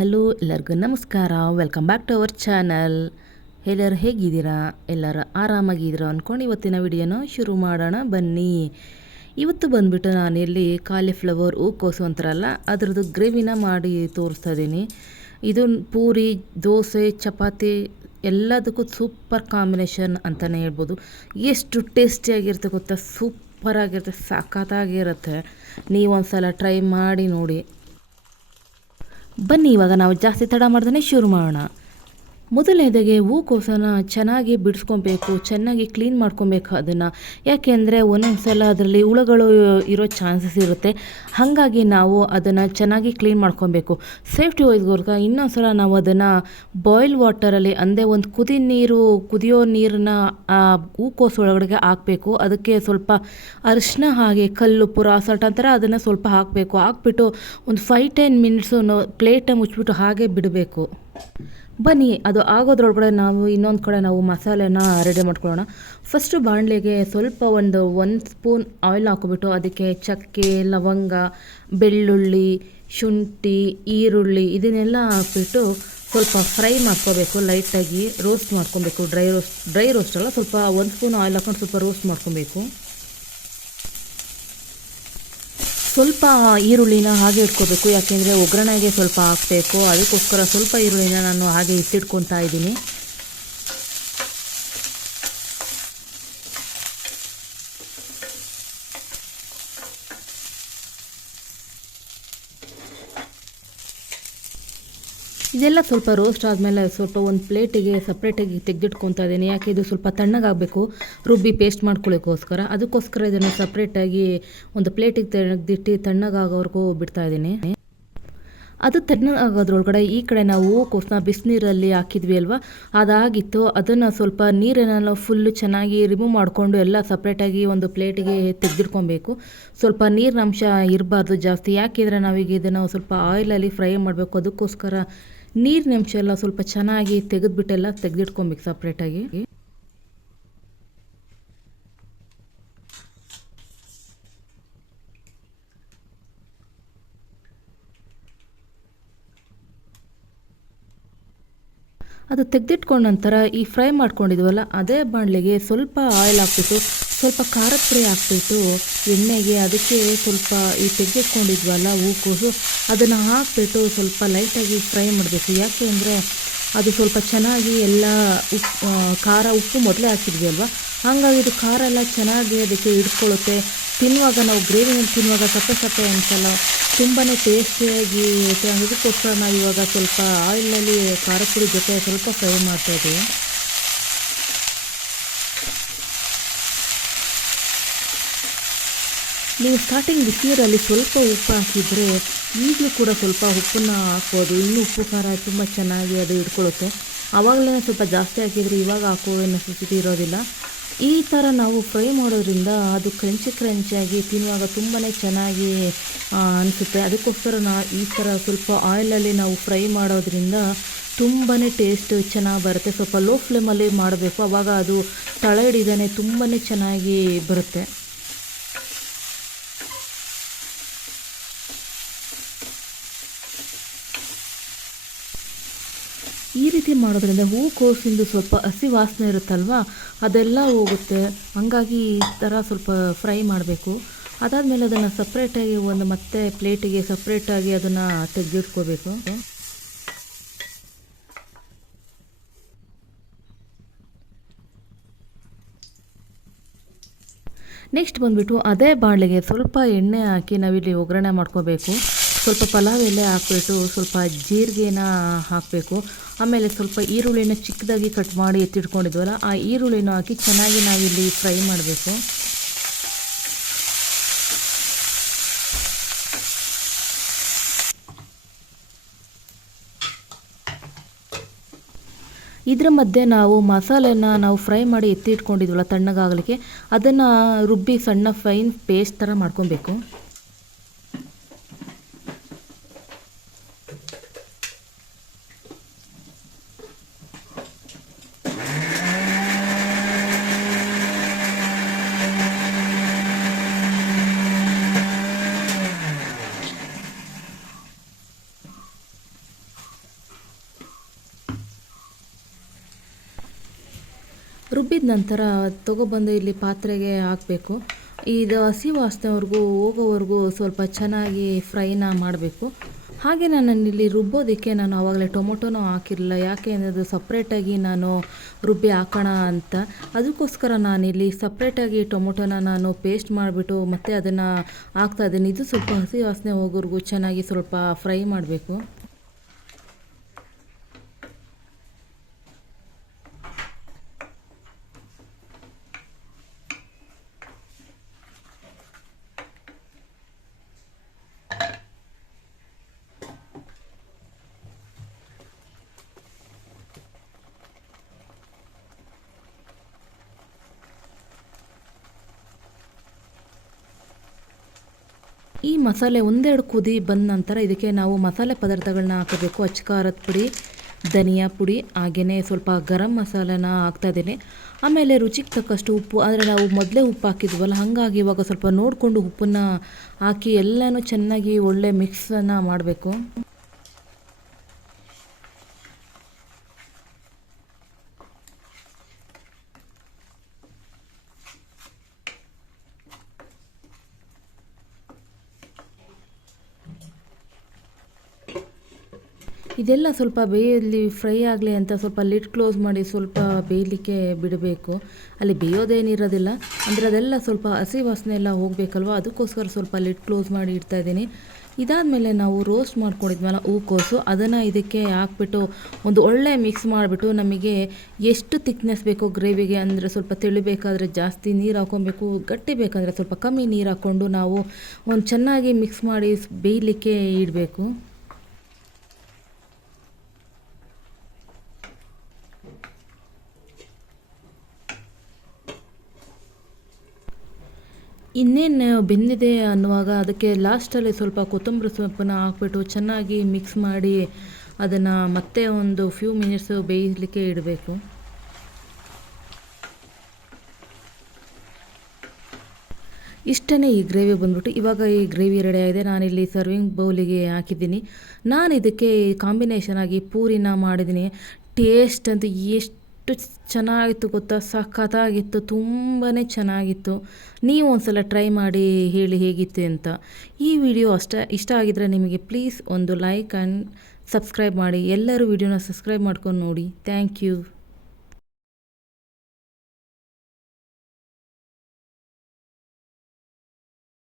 Hello, ಎಲ್ಲರಿಗೂ ನಮಸ್ಕಾರ. Welcome back to our channel ಎಲ್ಲರೂ ಹೇಗಿದ್ದೀರಾ? ಎಲ್ಲರೂ ಆರಾಮಾಗಿದ್ದೀರಾ ಅಂದ್ಕೊಂಡು ಇವತ್ತಿನ ವಿಡಿಯೋನ ಶುರು ಮಾಡೋಣ, ಬನ್ನಿ. ಇವತ್ತು ಬಂದುಬಿಟ್ಟು ನಾನಿಲ್ಲಿ ಕಾಲಿಫ್ಲವರ್ ಹೂಕೋಸು ಅಂತಾರಲ್ಲ, ಅದರದ್ದು ಗ್ರೇವಿನ ಮಾಡಿ ತೋರಿಸ್ತಾ ಇದ್ದೀನಿ. ಇದು ಪೂರಿ, ದೋಸೆ, ಚಪಾತಿ, ಎಲ್ಲದಕ್ಕೂ ಸೂಪರ್ ಕಾಂಬಿನೇಷನ್ ಅಂತಲೇ ಹೇಳ್ಬೋದು. ಎಷ್ಟು ಟೇಸ್ಟಿಯಾಗಿರುತ್ತೆ ಗೊತ್ತಾ? ಸೂಪರಾಗಿರುತ್ತೆ ಸಖತ್ತಾಗಿರುತ್ತೆ. ನೀವೊಂದು ಸಲ ಟ್ರೈ ಮಾಡಿ ನೋಡಿ. ಬನ್ನಿ ಇವಾಗ ನಾವು ಜಾಸ್ತಿ ತಡ ಮಾಡ್ದೇ ಶುರು ಮಾಡೋಣ. ಮೊದಲನೇದಾಗೆ ಹೂಕೋಸನ ಚೆನ್ನಾಗಿ ಬಿಡಿಸ್ಕೊಬೇಕು, ಚೆನ್ನಾಗಿ ಕ್ಲೀನ್ ಮಾಡ್ಕೊಬೇಕು ಅದನ್ನು. ಯಾಕೆಂದರೆ ಒಂದೊಂದು ಸಲ ಅದರಲ್ಲಿ ಹುಳಗಳು ಇರೋ ಚಾನ್ಸಸ್ ಇರುತ್ತೆ. ಹಾಗಾಗಿ ನಾವು ಅದನ್ನು ಚೆನ್ನಾಗಿ ಕ್ಲೀನ್ ಮಾಡ್ಕೊಬೇಕು. ಸೇಫ್ಟಿ ವೈಸ್ಗೋರ್ಗ ಇನ್ನೊಂದು ಸಲ ನಾವು ಅದನ್ನು ಬಾಯ್ಲ್ ವಾಟರಲ್ಲಿ ಅಂದರೆ ಒಂದು ಕುದಿ ನೀರು, ಕುದಿಯೋ ನೀರನ್ನ ಆ ಹೂಕೋಸು ಒಳಗಡೆಗೆ ಹಾಕಬೇಕು. ಅದಕ್ಕೆ ಸ್ವಲ್ಪ ಅರಿಶಿನ ಹಾಗೆ ಕಲ್ಲು, ಪುರ ಸಾಲ್ಟ್ ಥರ ಅದನ್ನು ಸ್ವಲ್ಪ ಹಾಕಬೇಕು. ಹಾಕ್ಬಿಟ್ಟು ಒಂದು ಫೈವ್ ಟೆನ್ ಮಿನಿಟ್ಸು ಪ್ಲೇಟ ಮುಚ್ಚಿಬಿಟ್ಟು ಹಾಗೆ ಬಿಡಬೇಕು. ಬನ್ನಿ, ಅದು ಆಗೋದ್ರೊಳಗಡೆ ನಾವು ಇನ್ನೊಂದು ಕಡೆ ನಾವು ಮಸಾಲೆನ ರೆಡಿ ಮಾಡ್ಕೊಳ್ಳೋಣ. ಫಸ್ಟು ಬಾಣಲೆಗೆ ಸ್ವಲ್ಪ ಒಂದು ಒಂದು ಸ್ಪೂನ್ ಆಯಿಲ್ ಹಾಕ್ಬಿಟ್ಟು ಅದಕ್ಕೆ ಚಕ್ಕೆ, ಲವಂಗ, ಬೆಳ್ಳುಳ್ಳಿ, ಶುಂಠಿ, ಈರುಳ್ಳಿ ಇದನ್ನೆಲ್ಲ ಹಾಕ್ಬಿಟ್ಟು ಸ್ವಲ್ಪ ಫ್ರೈ ಮಾಡ್ಕೋಬೇಕು. ಲೈಟಾಗಿ ರೋಸ್ಟ್ ಮಾಡ್ಕೊಬೇಕು. ಡ್ರೈ ರೋಸ್ಟ್ ಡ್ರೈ ರೋಸ್ಟ್ ಅಲ್ಲ, ಸ್ವಲ್ಪ ಒಂದು ಸ್ಪೂನ್ ಆಯಿಲ್ ಹಾಕೊಂಡು ಸ್ವಲ್ಪ ರೋಸ್ಟ್ ಮಾಡ್ಕೊಬೇಕು. ಸ್ವಲ್ಪ ಈರುಳ್ಳಿನ ಹಾಗೆ ಇಟ್ಕೋಬೇಕು. ಯಾಕೆಂದರೆ ಒಗ್ಗರಣೆಗೆ ಸ್ವಲ್ಪ ಹಾಕಬೇಕು. ಅದಕ್ಕೋಸ್ಕರ ಸ್ವಲ್ಪ ಈರುಳ್ಳಿನ ನಾನು ಹಾಗೆ ಇಟ್ಟಿಟ್ಕೊತಾ ಇದ್ದೀನಿ. ಇದೆಲ್ಲ ಸ್ವಲ್ಪ ರೋಸ್ಟ್ ಆದಮೇಲೆ ಸ್ವಲ್ಪ ಒಂದು ಪ್ಲೇಟಿಗೆ ಸಪ್ರೇಟಾಗಿ ತೆಗೆದಿಟ್ಕೊತಾ ಇದ್ದೀನಿ. ಯಾಕೆ ಇದು ಸ್ವಲ್ಪ ತಣ್ಣಗಾಗಬೇಕು ರುಬ್ಬಿ ಪೇಸ್ಟ್ ಮಾಡ್ಕೊಳ್ಳೋಕ್ಕೋಸ್ಕರ. ಅದಕ್ಕೋಸ್ಕರ ಇದನ್ನು ಸಪ್ರೇಟಾಗಿ ಒಂದು ಪ್ಲೇಟಿಗೆ ತೆಗೆದಿಟ್ಟು ತಣ್ಣಗಾಗೋವರೆಗೂ ಬಿಡ್ತಾ ಇದ್ದೀನಿ. ಅದು ತಣ್ಣಗಾಗೋದ್ರೊಳಗಡೆ ಈ ಕಡೆ ನಾವು ಕೋಸ್ನ ಬಿಸಿನೀರಲ್ಲಿ ಹಾಕಿದ್ವಿ ಅಲ್ವಾ? ಅದಾಗಿತ್ತು. ಅದನ್ನು ಸ್ವಲ್ಪ ನೀರನ್ನೆಲ್ಲ ಫುಲ್ಲು ಚೆನ್ನಾಗಿ ರಿಮೂವ್ ಮಾಡಿಕೊಂಡು ಎಲ್ಲ ಸಪ್ರೇಟಾಗಿ ಒಂದು ಪ್ಲೇಟಿಗೆ ತೆಗೆದಿಟ್ಕೊಬೇಕು. ಸ್ವಲ್ಪ ನೀರಿನ ಅಂಶ ಇರಬಾರ್ದು ಜಾಸ್ತಿ. ಯಾಕೆಂದರೆ ನಾವೀಗ ಇದನ್ನು ಸ್ವಲ್ಪ ಆಯಿಲಲ್ಲಿ ಫ್ರೈ ಮಾಡಬೇಕು. ಅದಕ್ಕೋಸ್ಕರ ನೀರಿನ ಅಂಶ ಎಲ್ಲ ಸ್ವಲ್ಪ ಚೆನ್ನಾಗಿ ತೆಗೆದ್ಬಿಟ್ಟೆಲ್ಲ ತೆಗೆದಿಟ್ಕೊಬೇಕು ಸಪ್ರೇಟಾಗಿ. ಅದು ತೆಗೆದಿಟ್ಕೊಂಡ ನಂತರ ಈ ಫ್ರೈ ಮಾಡ್ಕೊಂಡಿದ್ವಲ್ಲ, ಅದೇ ಬಾಣಲೆಗೆ ಸ್ವಲ್ಪ ಆಯಿಲ್ ಹಾಕ್ಬಿಟ್ಟು ಸ್ವಲ್ಪ ಖಾರದ ಪುಡಿ ಹಾಕ್ಬಿಟ್ಟು ಎಣ್ಣೆಗೆ ಅದಕ್ಕೆ ಸ್ವಲ್ಪ ಈ ತೆಗೆದಿಟ್ಕೊಂಡಿದ್ವಲ್ಲ ಹೂಕೋಸು, ಅದನ್ನು ಹಾಕ್ಬಿಟ್ಟು ಸ್ವಲ್ಪ ಲೈಟಾಗಿ ಫ್ರೈ ಮಾಡಬೇಕು. ಯಾಕೆ ಅಂದರೆ ಅದು ಸ್ವಲ್ಪ ಚೆನ್ನಾಗಿ ಎಲ್ಲ ಉಪ್ಪು ಖಾರ ಉಪ್ಪು ಮೊದಲೇ ಹಾಕಿದ್ವಿ ಅಲ್ವಾ? ಹಾಗಾಗಿ ಇದು ಖಾರ ಎಲ್ಲ ಚೆನ್ನಾಗಿ ಅದಕ್ಕೆ ಹಿಡ್ಕೊಳ್ಳುತ್ತೆ. ತಿನ್ನುವಾಗ ನಾವು ಗ್ರೇವಿನಲ್ಲಿ ತಿನ್ನುವಾಗ ಸಪ್ಪೆ ಸಪ್ಪೆ ಅನ್ಸಲ್ಲ ತುಂಬಾ ಟೇಸ್ಟಿಯಾಗಿ ಅದಕ್ಕೋಸ್ಕರ ನಾವು ಇವಾಗ ಸ್ವಲ್ಪ ಆಯಿಲಲ್ಲಿ ಖಾರ ಪುಡಿ ಜೊತೆ ಸ್ವಲ್ಪ ಫ್ರೈ ಮಾಡ್ತಾ ನೀವು ಸ್ಟಾರ್ಟಿಂಗ್ ಬಿಸಿನೀರಲ್ಲಿ ಸ್ವಲ್ಪ ಉಪ್ಪು ಹಾಕಿದರೆ ಈಗಲೂ ಕೂಡ ಸ್ವಲ್ಪ ಉಪ್ಪನ್ನು ಹಾಕ್ಬೋದು. ಇನ್ನೂ ಉಪ್ಪು ಖಾರ ತುಂಬ ಚೆನ್ನಾಗಿ ಅದು ಹಿಡ್ಕೊಳ್ಳುತ್ತೆ. ಆವಾಗಲೇ ಸ್ವಲ್ಪ ಜಾಸ್ತಿ ಹಾಕಿದರೆ ಇವಾಗ ಹಾಕೋ ನೆಸೆಸಿಟಿ ಇರೋದಿಲ್ಲ. ಈ ಥರ ನಾವು ಫ್ರೈ ಮಾಡೋದ್ರಿಂದ ಅದು ಕ್ರಂಚಿ ಕ್ರಂಚಿಯಾಗಿ ತಿನ್ನುವಾಗ ತುಂಬಾ ಚೆನ್ನಾಗಿ ಅನಿಸುತ್ತೆ. ಅದಕ್ಕೋಸ್ಕರ ನಾ ಈ ಥರ ಸ್ವಲ್ಪ ಆಯಿಲಲ್ಲಿ ನಾವು ಫ್ರೈ ಮಾಡೋದ್ರಿಂದ ತುಂಬಾ ಟೇಸ್ಟ್ ಚೆನ್ನಾಗಿ ಬರುತ್ತೆ. ಸ್ವಲ್ಪ ಲೋ ಫ್ಲೇಮಲ್ಲಿ ಮಾಡಬೇಕು. ಆವಾಗ ಅದು ತಳ ಹಿಡಿದಾನೆ ತುಂಬಾ ಚೆನ್ನಾಗಿ ಬರುತ್ತೆ ಈ ರೀತಿ ಮಾಡೋದ್ರಿಂದ ಹೂಕೋಸಿಂದು ಸ್ವಲ್ಪ ಹಸಿ ವಾಸನೆ ಇರುತ್ತಲ್ವ? ಅದೆಲ್ಲ ಹೋಗುತ್ತೆ. ಹಂಗಾಗಿ ಈ ಥರ ಸ್ವಲ್ಪ ಫ್ರೈ ಮಾಡಬೇಕು. ಅದಾದಮೇಲೆ ಅದನ್ನು ಸಪ್ರೇಟಾಗಿ ಒಂದು ಮತ್ತೆ ಪ್ಲೇಟಿಗೆ ಸಪ್ರೇಟಾಗಿ ಅದನ್ನು ತೆಗೆದಿಟ್ಕೋಬೇಕು ನೆಕ್ಸ್ಟ್ ಬಂದುಬಿಟ್ಟು ಅದೇ ಬಾಣಲೆಗೆ ಸ್ವಲ್ಪ ಎಣ್ಣೆ ಹಾಕಿ ನಾವಿಲ್ಲಿ ಒಗ್ಗರಣೆ ಮಾಡ್ಕೋಬೇಕು ಸ್ವಲ್ಪ ಪಲಾವ್ ಎಲೆ ಹಾಕ್ಬಿಟ್ಟು ಸ್ವಲ್ಪ ಜೀರಿಗೆನ ಹಾಕಬೇಕು. ಆಮೇಲೆ ಸ್ವಲ್ಪ ಈರುಳ್ಳಿನ ಚಿಕ್ಕದಾಗಿ ಕಟ್ ಮಾಡಿ ಎತ್ತಿಟ್ಕೊಂಡಿದ್ವಲ್ಲ, ಆ ಈರುಳ್ಳಿನ ಹಾಕಿ ಚೆನ್ನಾಗಿ ನಾವಿಲ್ಲಿ ಫ್ರೈ ಮಾಡಬೇಕು. ಇದರ ಮಧ್ಯೆ ನಾವು ಮಸಾಲೆನ ನಾವು ಫ್ರೈ ಮಾಡಿ ಎತ್ತಿಟ್ಕೊಂಡಿದ್ವಲ್ಲ ತಣ್ಣಗಾಗಲಿಕ್ಕೆ, ಅದನ್ನು ರುಬ್ಬಿ ಸಣ್ಣ ಫೈನ್ ಪೇಸ್ಟ್ ಥರ ಮಾಡ್ಕೊಬೇಕು. ರುಬ್ಬಿದ ನಂತರ ತಗೊಬಂದು ಇಲ್ಲಿ ಪಾತ್ರೆಗೆ ಹಾಕಬೇಕು. ಇದು ಹಸಿ ವಾಸನೆವರೆಗೂ ಹೋಗೋವರೆಗೂ ಸ್ವಲ್ಪ ಚೆನ್ನಾಗಿ ಫ್ರೈನ ಮಾಡಬೇಕು. ಹಾಗೆ ನಾನು ಇಲ್ಲಿ ರುಬ್ಬೋದಕ್ಕೆ ನಾನು ಆವಾಗಲೇ ಟೊಮೊಟೊನೂ ಹಾಕಿರಲಿಲ್ಲ. ಯಾಕೆ ಅಂದರೆ ಅದು ಸಪ್ರೇಟಾಗಿ ನಾನು ರುಬ್ಬಿ ಹಾಕೋಣ ಅಂತ. ಅದಕ್ಕೋಸ್ಕರ ನಾನಿಲ್ಲಿ ಸಪ್ರೇಟಾಗಿ ಟೊಮೊಟೊನ ನಾನು ಪೇಸ್ಟ್ ಮಾಡಿಬಿಟ್ಟು ಮತ್ತೆ ಅದನ್ನು ಹಾಕ್ತಾ ಇದ್ದೀನಿ. ಇದು ಸ್ವಲ್ಪ ಹಸಿ ವಾಸನೆ ಹೋಗೋವರೆಗೂ ಚೆನ್ನಾಗಿ ಸ್ವಲ್ಪ ಫ್ರೈ ಮಾಡಬೇಕು. ಈ ಮಸಾಲೆ ಒಂದೆರಡು ಕುದಿ ಬಂದ ನಂತರ ಇದಕ್ಕೆ ನಾವು ಮಸಾಲೆ ಪದಾರ್ಥಗಳನ್ನ ಹಾಕಬೇಕು. ಅಚ್ಚಖಾರದ ಪುಡಿ, ಧನಿಯಾ ಪುಡಿ ಹಾಗೆಯೇ ಸ್ವಲ್ಪ ಗರಂ ಮಸಾಲೆನ ಹಾಕ್ತಾಯಿದ್ದೀನಿ ಆಮೇಲೆ ರುಚಿಗೆ ತಕ್ಕಷ್ಟು ಉಪ್ಪು, ಆದರೆ ನಾವು ಮೊದಲೇ ಉಪ್ಪು ಹಾಕಿದ್ವಲ್ಲ, ಹಾಗಾಗಿ ಇವಾಗ ಸ್ವಲ್ಪ ನೋಡಿಕೊಂಡು ಉಪ್ಪನ್ನು ಹಾಕಿ ಎಲ್ಲನೂ ಚೆನ್ನಾಗಿ ಒಳ್ಳೆ ಮಿಕ್ಸನ್ನು ಮಾಡಬೇಕು. ಇದೆಲ್ಲ ಸ್ವಲ್ಪ ಬೇಯಲಿ ಫ್ರೈ ಆಗಲಿ ಅಂತ ಸ್ವಲ್ಪ ಲಿಡ್ ಕ್ಲೋಸ್ ಮಾಡಿ ಸ್ವಲ್ಪ ಬೇಯಲಿಕ್ಕೆ ಬಿಡಬೇಕು. ಅಲ್ಲಿ ಬೇಯೋದೇನಿರೋದಿಲ್ಲ. ಅಂದರೆ ಅದೆಲ್ಲ ಸ್ವಲ್ಪ ಹಸಿ ವಾಸನೆ ಎಲ್ಲ ಹೋಗಬೇಕಲ್ವ? ಅದಕ್ಕೋಸ್ಕರ ಸ್ವಲ್ಪ ಲಿಡ್ ಕ್ಲೋಸ್ ಮಾಡಿ ಇಡ್ತಾ ಇದ್ದೀನಿ. ಇದಾದಮೇಲೆ ನಾವು ರೋಸ್ಟ್ ಮಾಡ್ಕೊಂಡಿದ್ವಲ್ಲ ಹೂಕೋಸು, ಅದನ್ನು ಇದಕ್ಕೆ ಹಾಕ್ಬಿಟ್ಟು ಒಂದು ಒಳ್ಳೆ ಮಿಕ್ಸ್ ಮಾಡಿಬಿಟ್ಟು ನಮಗೆ ಎಷ್ಟು ತಿಕ್ನೆಸ್ ಬೇಕೋ ಗ್ರೇವಿಗೆ ಅಂದರೆ ಸ್ವಲ್ಪ ತಿಳಿಬೇಕಾದ್ರೆ ಜಾಸ್ತಿ ನೀರು ಹಾಕ್ಕೊಬೇಕು ಗಟ್ಟಿ ಬೇಕಂದರೆ ಸ್ವಲ್ಪ ಕಮ್ಮಿ ನೀರು ಹಾಕ್ಕೊಂಡು ನಾವು ಒಂದು ಚೆನ್ನಾಗಿ ಮಿಕ್ಸ್ ಮಾಡಿ ಬೇಯಲಿಕ್ಕೆ ಇಡಬೇಕು. ಇನ್ನೇನು ಬೆಂದಿದೆ ಅನ್ನುವಾಗ ಅದಕ್ಕೆ ಲಾಸ್ಟಲ್ಲಿ ಸ್ವಲ್ಪ ಕೊತ್ತಂಬರಿ ಸೊಪ್ಪನ್ನು ಹಾಕ್ಬಿಟ್ಟು ಚೆನ್ನಾಗಿ ಮಿಕ್ಸ್ ಮಾಡಿ ಅದನ್ನು ಮತ್ತೆ ಒಂದು ಫ್ಯೂ ಮಿನಿಟ್ಸು ಬೇಯಿಸಲಿಕ್ಕೆ ಇಡಬೇಕು. ಇಷ್ಟೇ ಈ ಗ್ರೇವಿ ಬಂದ್ಬಿಟ್ಟು ಇವಾಗ ಈ ಗ್ರೇವಿ ರೆಡಿ ಆಗಿದೆ. ನಾನಿಲ್ಲಿ ಸರ್ವಿಂಗ್ ಬೌಲಿಗೆ ಹಾಕಿದ್ದೀನಿ. ನಾನು ಇದಕ್ಕೆ ಕಾಂಬಿನೇಷನ್ ಆಗಿ ಪೂರಿನ ಮಾಡಿದ್ದೀನಿ. ಟೇಸ್ಟ್ ಅಂತೂ ಎಷ್ಟು ಚೆನ್ನಾಗಿತ್ತು ಗೊತ್ತಾ? ಸಖತ್ತಾಗಿತ್ತು ತುಂಬಾ ಚೆನ್ನಾಗಿತ್ತು. ನೀವು ಒಂದು ಸಲ ಟ್ರೈ ಮಾಡಿ ಹೇಳಿ ಹೇಗಿತ್ತು ಅಂತ. ಈ ವಿಡಿಯೋ ಅಷ್ಟ ಇಷ್ಟ ಆಗಿದ್ರೆ ನಿಮಗೆ ಪ್ಲೀಸ್ ಒಂದು ಲೈಕ್ ಆ್ಯಂಡ್ ಸಬ್ಸ್ಕ್ರೈಬ್ ಮಾಡಿ. ಎಲ್ಲರೂ ವಿಡಿಯೋನ ಸಬ್ಸ್ಕ್ರೈಬ್ ಮಾಡ್ಕೊಂಡು ನೋಡಿ. Thank you